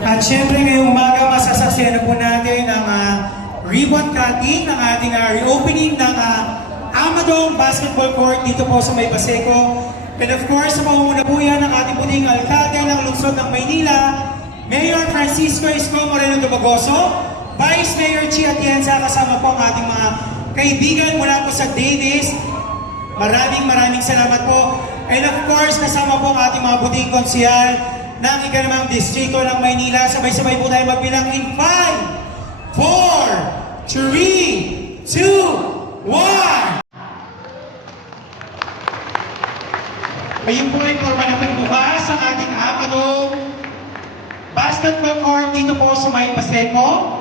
At syempre ngayong umaga masasaksihan na po natin ang ribbon cutting ng ating reopening ng Amadong Basketball Court dito po sa May Paseco. And of course, sa pangunguna po yan ng ating puting alkalde ng lungsod ng Maynila, Mayor Francisco Isko Moreno Dumagoso, Vice Mayor Chi Atienza, kasama po ang ating mga kaibigan mula po sa Davis. Maraming salamat po. And of course, kasama po ang ating mga puting konsihal ng ikanamang distrito ng Maynila. Sabay-sabay po tayo magbilang in 5, 4, 3, 2, 1! Ayun po ay forma na pagbukas ang ating Amadong Basketball Court dito po sa May Paseco.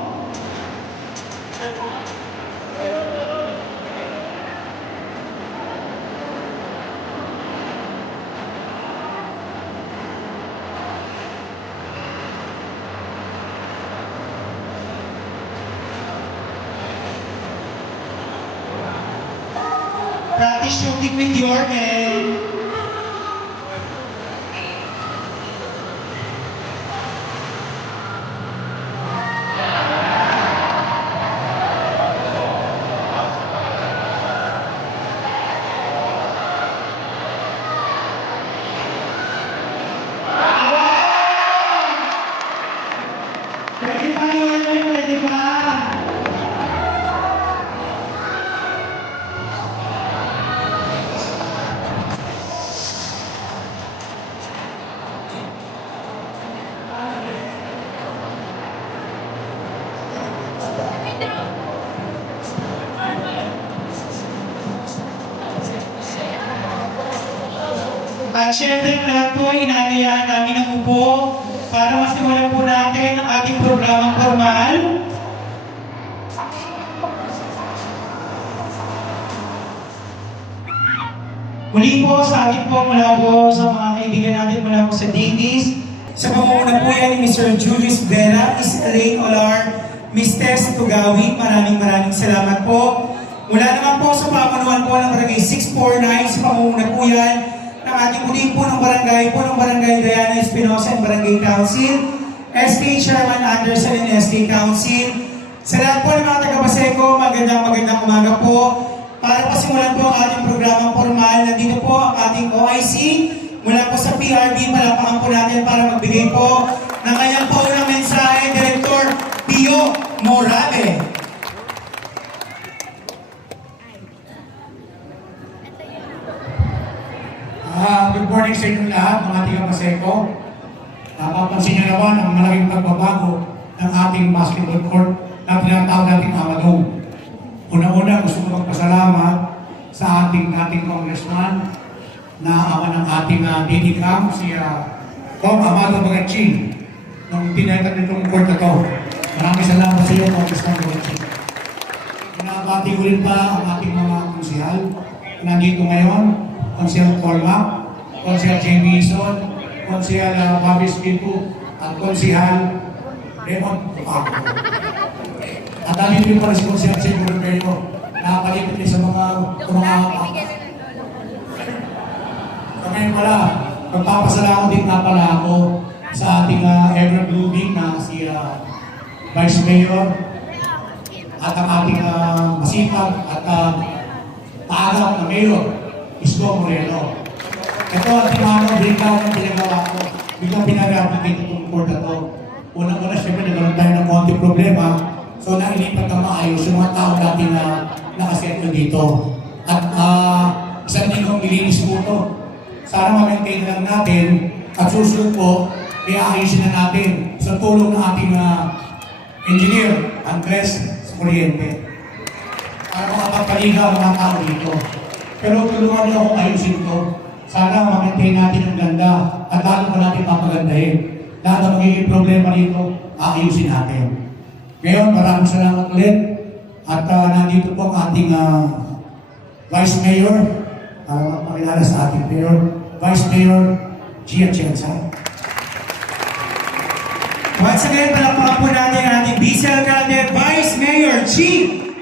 Practice shooting with your man. Pwede pa yun, pwede pa. At syempre lahat po ay inaanayaan namin ng upo para masimulan po natin ang ating programang formal. Muli po sa atin po mula po sa mga kaibigan natin mula po sa Davis. Sa pangunguna po yan ni Mr. Julius Vera, Miss Elaine Olar, Miss Tess Tugawi, maraming salamat po. Mula naman po sa pamunuan po ng Barangay 649, sa pangunguna po yan ng ating puting po ng Barangay Diana Espinosa and Barangay Council, SK Chairman Anderson and SK Council. Sa lahat po ng mga taga-Paseco, magandang umaga po. Para pasimulan po ang ating programang formal, nandito po ang ating OIC mula po sa PRD. Palapakan po natin para magbigay po ng kanyang po ng mensahe, Director Pio Morale. Good morning sa inyong lahat, mga taga-Paseco. Papansin niyo naman ang malaking pagbabago ng ating basketball court na tinatawag natin Amadong. Una-una, gusto ko magpasalamat sa ating congressman na ama ng ating DDCAM, si Kong Amado Bagachi, nung tinatag nitong court na to. Maraming salamat sa iyo, Congressman Bagachi. Pinabati ko rin pa ang ating mga konsihal nandito ngayon, Konsihal Colma, Konsihal Jamie Ison, Konsihal Bobby Spipu, at Konsihal Raymond Paco. At alipin pa rin si Konsihal Siguro Perino, nakapalipit rin sa mga kami ngayon pala, magpapasalamat din nga pala ako sa ating ever-blooming na si Vice Mayor at ang ating masipag at taarap na Mayor, Isko Moreno. Ito ang timano, breakdown ng pinagawa ko. Biglang pinag-replicate itong report na to. Unang-una, siyempre, nagkaroon tayo ng konti problema. So, nailipat na maayos yung mga tao natin na nakasettle dito. At isang lingkong nilinis po ito. Sana ma-maintain lang natin at susunod po, i-aayusin na natin sa tulong ng ating engineer, Andres Moriente. Para makapagpaliga ang mga tao dito. Pero tulungan niyo akong ayusin ito. Sana ma-maintain natin ang ganda at lalo pa natin papagandahin. Lahat ng magiging problema dito, aayusin natin. Ngayon, maraming salamat ulit. At nandito po ang ating Vice Mayor, para magpakilala sa ating Mayor, Vice Mayor Gia Atienza. Once again, palakpakan po natin ang ating Vice Alcalde, Vice Mayor G.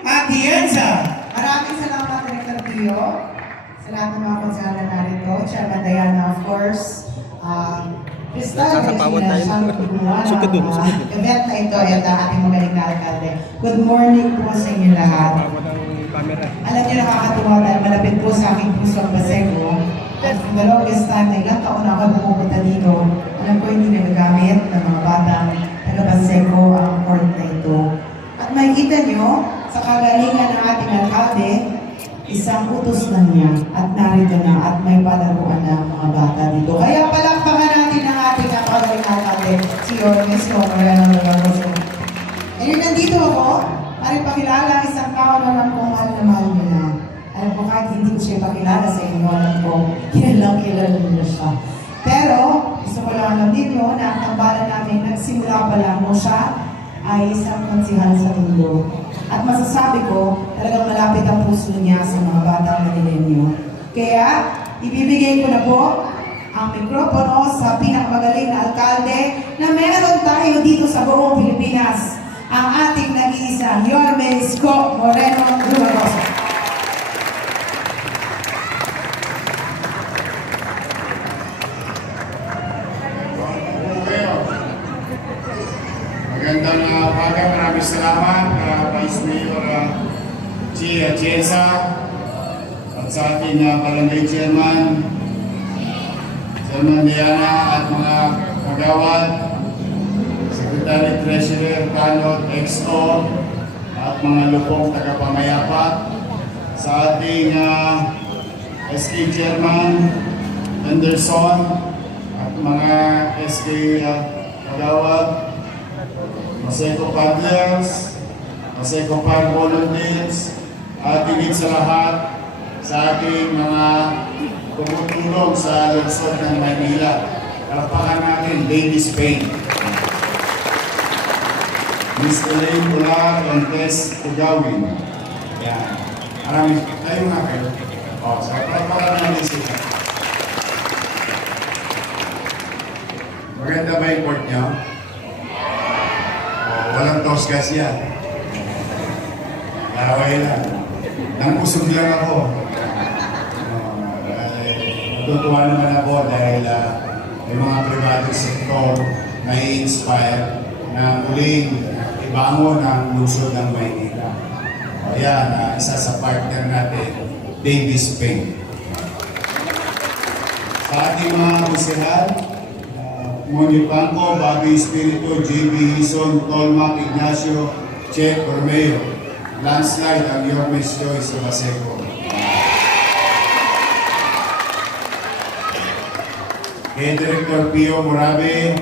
Atienza. Maraming salamat, Director Pio, sa lahat ng mga konsehal na narito, Chairman Diana, of course, Crystal, siyang tuguan ng event na ito at ating magaling na alkalde. Good morning po sa inyo lahat. Alam niyo, nakakatuwa dahil malapit po sa aking pusong Baseco. At the longest time na ilang taon ako pumupunta dito, alam ko hindi nagagamit ng mga batang taga Baseco ang court na ito. At makikita niyo, sa kagalingan ng ating alkalde, isang utos na niya at narito na at may palaruan ng mga bata dito. Kaya palakpakan natin ang ating napagaling alkalde, si Ormes Moreno Rosa. And yun, nandito ako, para pakilala ang isang tao na lang kung mahal na mahal niyo na. Alam ko kahit hindi ko siya pakilala sa inyo, alam ko, kilala niyo siya. Pero, gusto ko lang alam ninyo na ang tambalan namin nagsimula pa lang mo siya ay isang konsihal sa mundo. At masasabi ko, talagang malapit ang puso niya sa mga batang manilenyo. Kaya, ibibigay ko na po ang mikropono sa pinakamagaling na alkalde na meron tayo dito sa buong Pilipinas, ang ating nag-iisa, Yorme Isko Moreno Rosa. Magandang umaga, maraming salamat Vice Mayor G. Atienza at sa ating Barangay Chairman Diana at mga kagawad, Secretary Treasurer Tanod XO at mga lupong tagapamayapat, sa ating SK Chairman Anderson at mga SK kagawad, Maseco Paddlers, Maseco Park Volunteers, at higit sa lahat sa ating mga tumutulong sa lungsod ng Manila. Palakpakan natin, Ladies Pain. Miss Elaine Ular and Tess Tugawin. Yan. Maraming, tayo nga kayo. O, so palakpakan natin sila. Maganda ba yung court niyo? Walang tosgas yan. Laway lang. Nangusog lang ako. Natutuwa naman ako dahil may mga privado sektor na i-inspire na muling ibangon ang lungsod ng Maynila. O yan, isa sa partner natin, Davis Payne. Sa ating mga kusihal, Moni Blanco, Bobby Espiritu, JB Hison, Tolmac, Ignacio, Che Cormeo, landslide ang Yormes Joyce sa Baseco. Kay Director Pio Morabe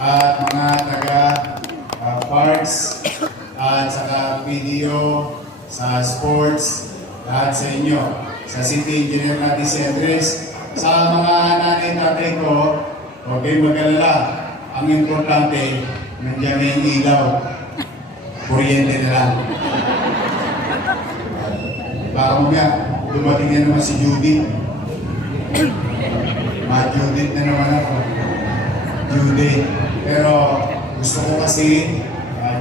at mga taga parks at saka PDO sa sports, lahat sa inyo, sa City Engineer natin si Andres, sa mga nanay-tatay ko. Huwag kayong mag-alala. Ang importante, nandiyan na yung ilaw. Kuryente na lang. Baka mo nga, dumating na naman si Judith. Ma-Judith na naman ako. Judith. Pero gusto ko kasi,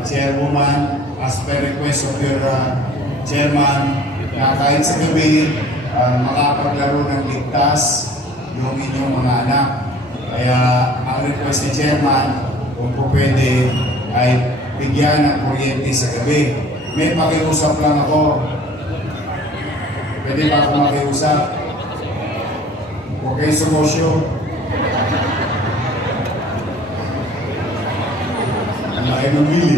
Chairwoman, as per request of your Chairman, na kahit sa gabi, makapaglaro ng ligtas, yung inyong mga anak. Kaya ang request ni Chairman, kung po pwede, ay bigyan ng kuryente sa gabi. May pakiusap lang ako. Pwede ba ako makiusap? Huwag kayo sumosyo. Ang laki ng bili.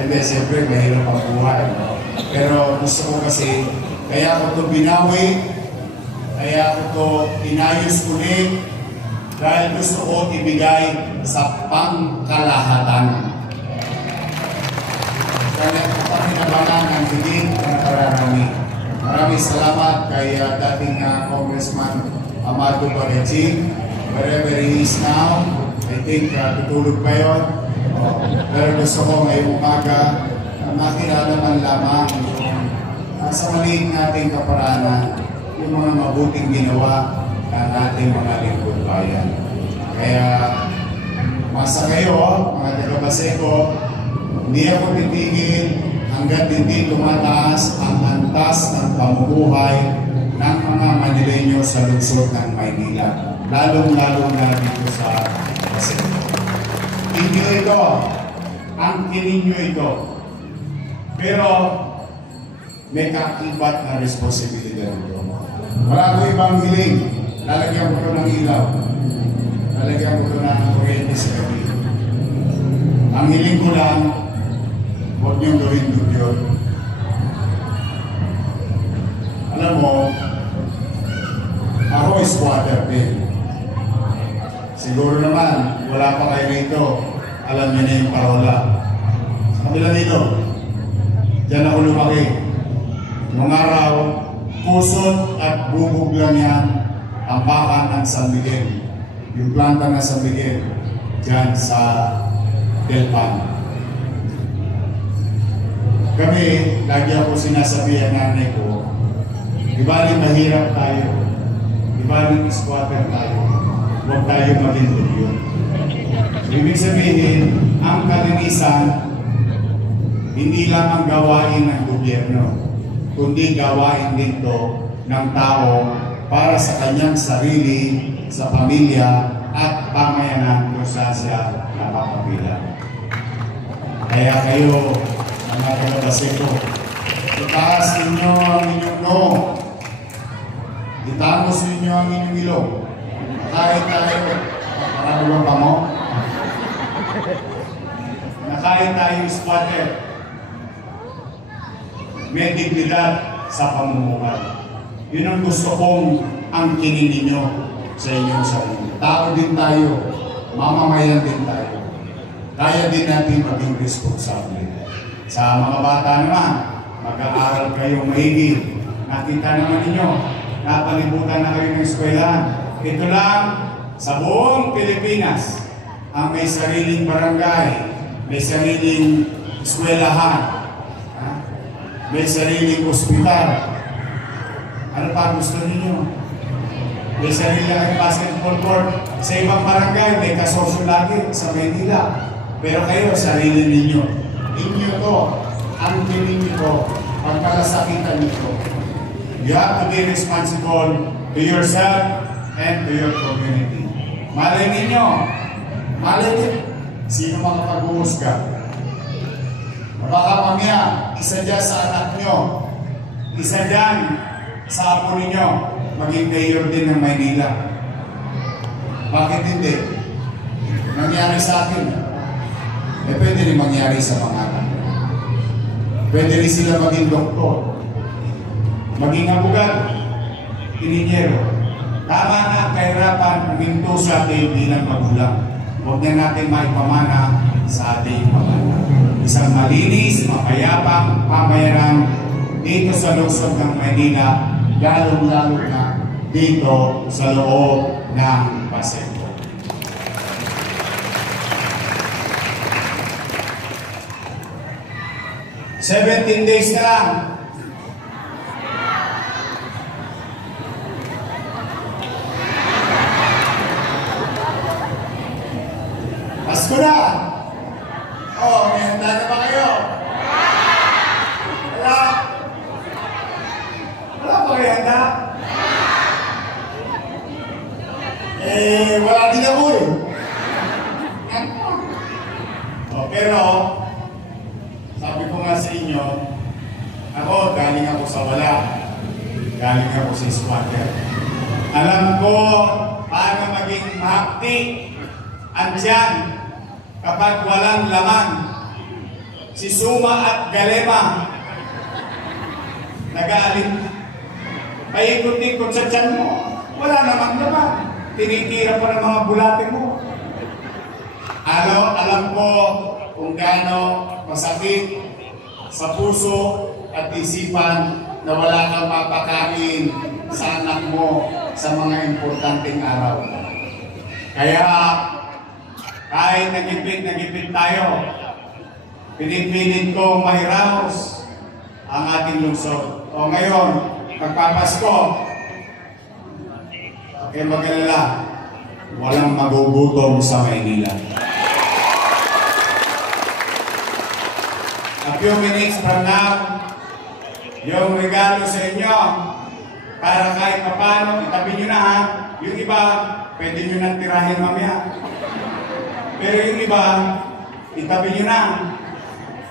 Hindi, siyempre, mahirap ang buhay. Pero gusto ko kasi, kaya ko ito binawi, kaya ko ito inayos ulit, dahil gusto ko ibigay sa pangkalahatan. Kaya ko pinabangan ang higit ng kararami. Maraming salamat kay dating Congressman Amado Barreching. Wherever he is now, I think tutulog pa yun. Pero gusto ko ngayong umaga makilala man lamang yung sa maliit nating kaparanan, yung mga mabuting ginawa ng ating mga lingkod bayan. Kaya masa kayo, mga taga-Baseco, hindi ako titigil hanggat hindi tumataas ang antas ng pamumuhay ng mga Manileño sa lungsod ng Maynila. Lalong-lalo na dito sa Baseco. Inyo ito, ang kininyo ito. Pero may kakibat na responsibilidad ito. Wala ko ibang hiling. Lalagyan ko ito ng ilaw. Lalagyan ko ito ng kuryente sa gabi. Ang hiling ko lang, huwag niyong gawin dugyot. Alam mo, ako is squatter din. Siguro naman, wala pa kayo rito. Alam niyo na yung parola. Sa kabila dito, diyan ako lumaki. Nung araw, pusot at bubog lang yan ang baka ng San Miguel. Yung planta ng San Miguel, diyan sa Delpan. Kami, lagi ako sinasabihan nanay ko, di bali mahirap tayo, di bali squatter tayo, huwag tayo maging dugyot. Ibig sabihin, ang kalinisan, hindi lang ang gawain ng gobyerno, kundi gawain din to ng tao para sa kanyang sarili, sa pamilya, at pamayanan kung saan siya napapabilang. Kaya kayo, mga taga-Baseco, itaas ninyo ang inyong noo, itamos ninyo ang inyong ilong, kahit tayo, marami bang pamo? Na kahit tayo squatter, may dignidad sa pamumuhay. Yun ang gusto kong angkinin ninyo sa inyong sarili. Tao din tayo, mamamayan din tayo. Kaya din natin maging responsable. Sa mga bata naman, mag-aaral kayong maigi. Nakita naman ninyo, napalibutan na kayo ng eskwelahan. Ito lang, sa buong Pilipinas, ang may sariling barangay, may sariling eskwelahan, may sariling ospital. Ano pa gusto ninyo? May sariling basketball court. Sa ibang barangay, may kasosyo lagi sa Maynila. Pero kayo, sarili ninyo. Inyo to, ang ninyo to, pagkalasakitan nito. You have to be responsible to yourself and to your community. Malay ninyo, sino makapag-uusga? Baka mamaya, isa dyan sa anak nyo, isa dyan sa apo ninyo, maging mayor din ng Maynila. Bakit hindi? Nangyari sa akin. Pwede rin mangyari sa mga anak. Pwede rin sila maging doktor, maging abogado, ininyero. Tama na ang kahirapan huminto sa atin bilang magulang. Huwag na natin maipamana sa ating pamana. Isang malinis, mapayapang pamayaran dito sa lungsod ng Maynila, lalong-lalo na dito sa loob ng Baseco. "17 days na lang." Pasko na! Oh, may handa na ba kayo? Wala? Wala ba kayo handa? Wala din ako eh. Pero, sabi ko nga sa inyo, ako, galing ako sa wala. Galing ako sa squatter. Alam ko paano maging mahapdi ang tiyan kapag walang laman. Si Suma at Galema, nag-aalin, paikot-ikot sa tiyan mo. Wala namang laman. Tinitira pa ng mga bulate mo. Alam ko kung gaano masakit sa puso at isipan na wala kang mapakain sa anak mo sa mga importanteng araw. Kaya kahit nagipit tayo, pinipilit ko mairaos ang ating lungsod. O ngayon, magpapasko, kaya mag-alala, walang magugutom sa Maynila. A few minutes from now, yung regalo sa inyo, para kahit papano, itabi nyo na ha. Yung iba, pwede nyo nang tirahin mamaya. Pero yung iba, itabi nyo na.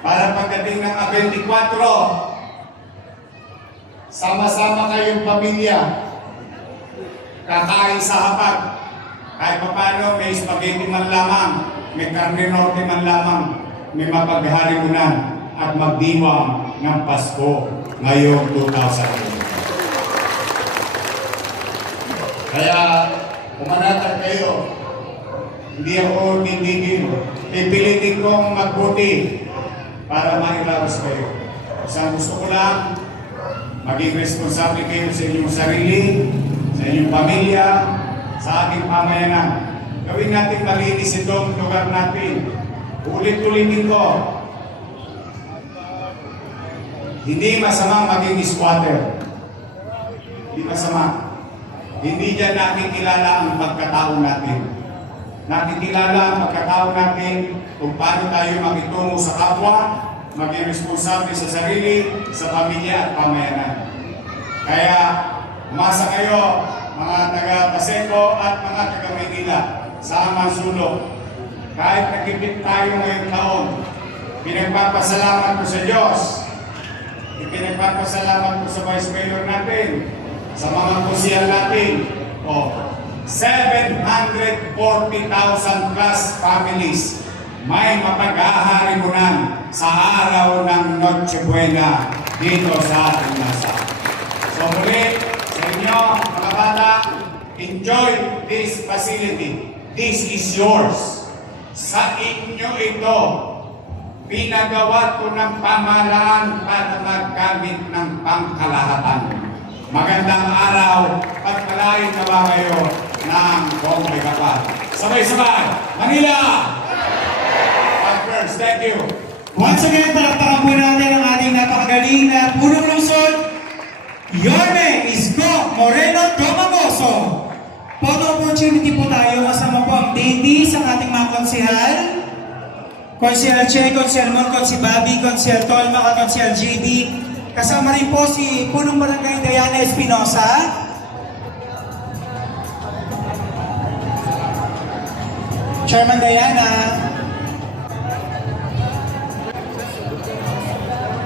Para pagdating ng 24, sama-sama kayong pamilya, kakain sa hapag. Kahit papano, may spaghetti man lamang, may karne norte man lamang, may mapagharimunan at magdiwang ng Pasko ngayong 2020. Kaya, umanatag kayo. Hindi ako titigil. Pipilitin kong magbuti para mailawas kayo. Isang gusto ko lang, maging responsable kayo sa inyong sarili, sa inyong pamilya, sa ating pamayanan. Gawin natin malinis itong lugar natin. Ulit-ulitin ko, hindi masamang maging squatter. Hindi masama. Hindi dyan nakikilala ang pagkatao natin. Nakikilala ang pagkatao natin kung paano tayo makitungo sa kapwa, maging responsable sa sarili, sa pamilya at pamayanan. Kaya, umasa kayo, mga taga-Paseco at mga taga-Maynila, sa amang sulok. Kahit nagkipit tayo ngayong taon, pinagpapasalamat ko sa Diyos. Ipinagpapasalamat ko sa Vice Mayor natin, sa mga kusyal natin. 740,000 plus families may mapag-aharimunan sa araw ng Noche Buena dito sa ating nasa. So muli, sa inyo, mga bata, enjoy this facility. This is yours. Sa inyo ito. Pinagawa ko ng pamahalaan para magkamit ng pangkalahatan. Magandang araw at malayo na ba kayo ng buong Megapat. Sabay-sabay, Manila! At first, thank you. Once again, palakpakan po natin ang ating napakagaling na punong lungsod, Yorme Isko Moreno Domagoso. Photo opportunity po tayo, kasama po ang ladies, ang ating mga konsehal. Konsehal Che, Konsehal Mon, Konsehal Bobby, Konsehal Tolma, at Konsehal JB. Kasama rin po si Punong Barangay Diana Espinosa. Chairman Diana.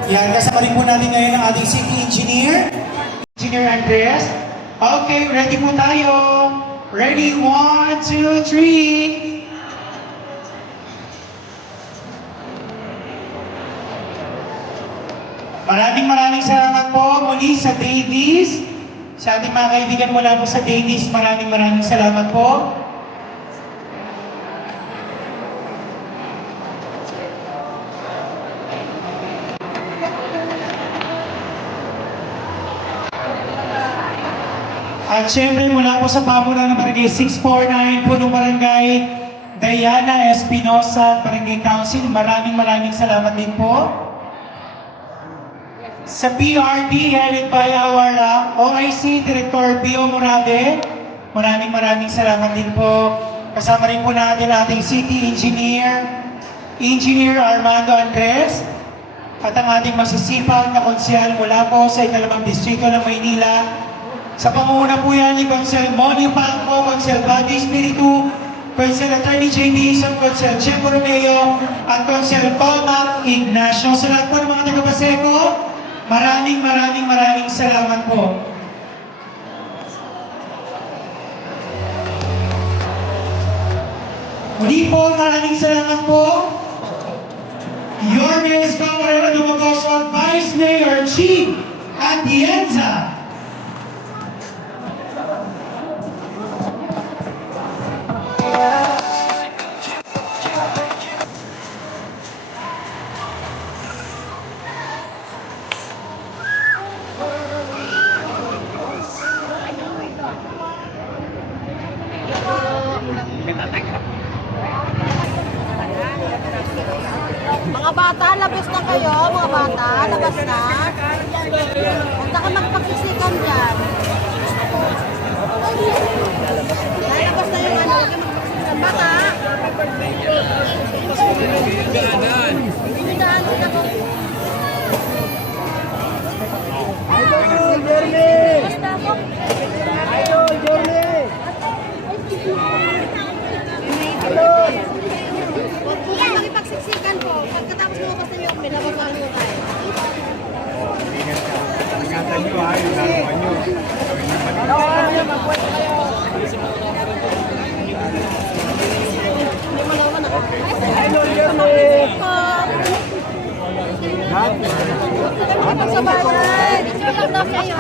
Yan, kasama rin po natin ngayon ang ating city engineer, Engineer Andres. Okay, ready po tayo. Ready, 1, 2, 3. Maraming salamat po muli sa Davies. Sa ating mga kaibigan mula po sa Davies, maraming salamat po. At syempre mula po sa pamunan ng Barangay 649, Punong Barangay Diana Espinosa, Barangay Council, maraming salamat din po. Sa PRD, headed by our OIC Director Pio Morabe, maraming salamat din po. Kasama rin po natin ating City Engineer, Engineer Armando Andres, at ang ating masisipag na konsehal mula po sa ikalawang distrito ng Maynila, Sa pangunguna po yan ni Consel Moni Pangco, Consel Bati Espiritu, Consel Attorney J.D. Ison, Consel Checo Romeo, at Consel Paul Ignacio. Sa lahat po ng mga taga-Paseco, maraming salamat po. Muli po, maraming salamat po. Your Mayor's Power and Dumagoso, Vice Mayor Chief Atienza. Mga bata, labas na kayo. Mga bata, labas na. Punta ka magpagsisikan dyan. Labas na yung ano. Bata. Binigaan na ko. Idol Jeremy! Idol Jeremy! Idol! Huwag po kayo makipagsiksikan po. Pagkatapos mo kasi yung pinababa nyo tayo. Ingatan nyo ha, yung laruan nyo. Idol Jeremy! Sa bahay. Dito lang daw kayo.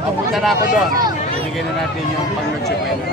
Papunta na ako doon. Bibigyan na natin yung pang-nagsikwento.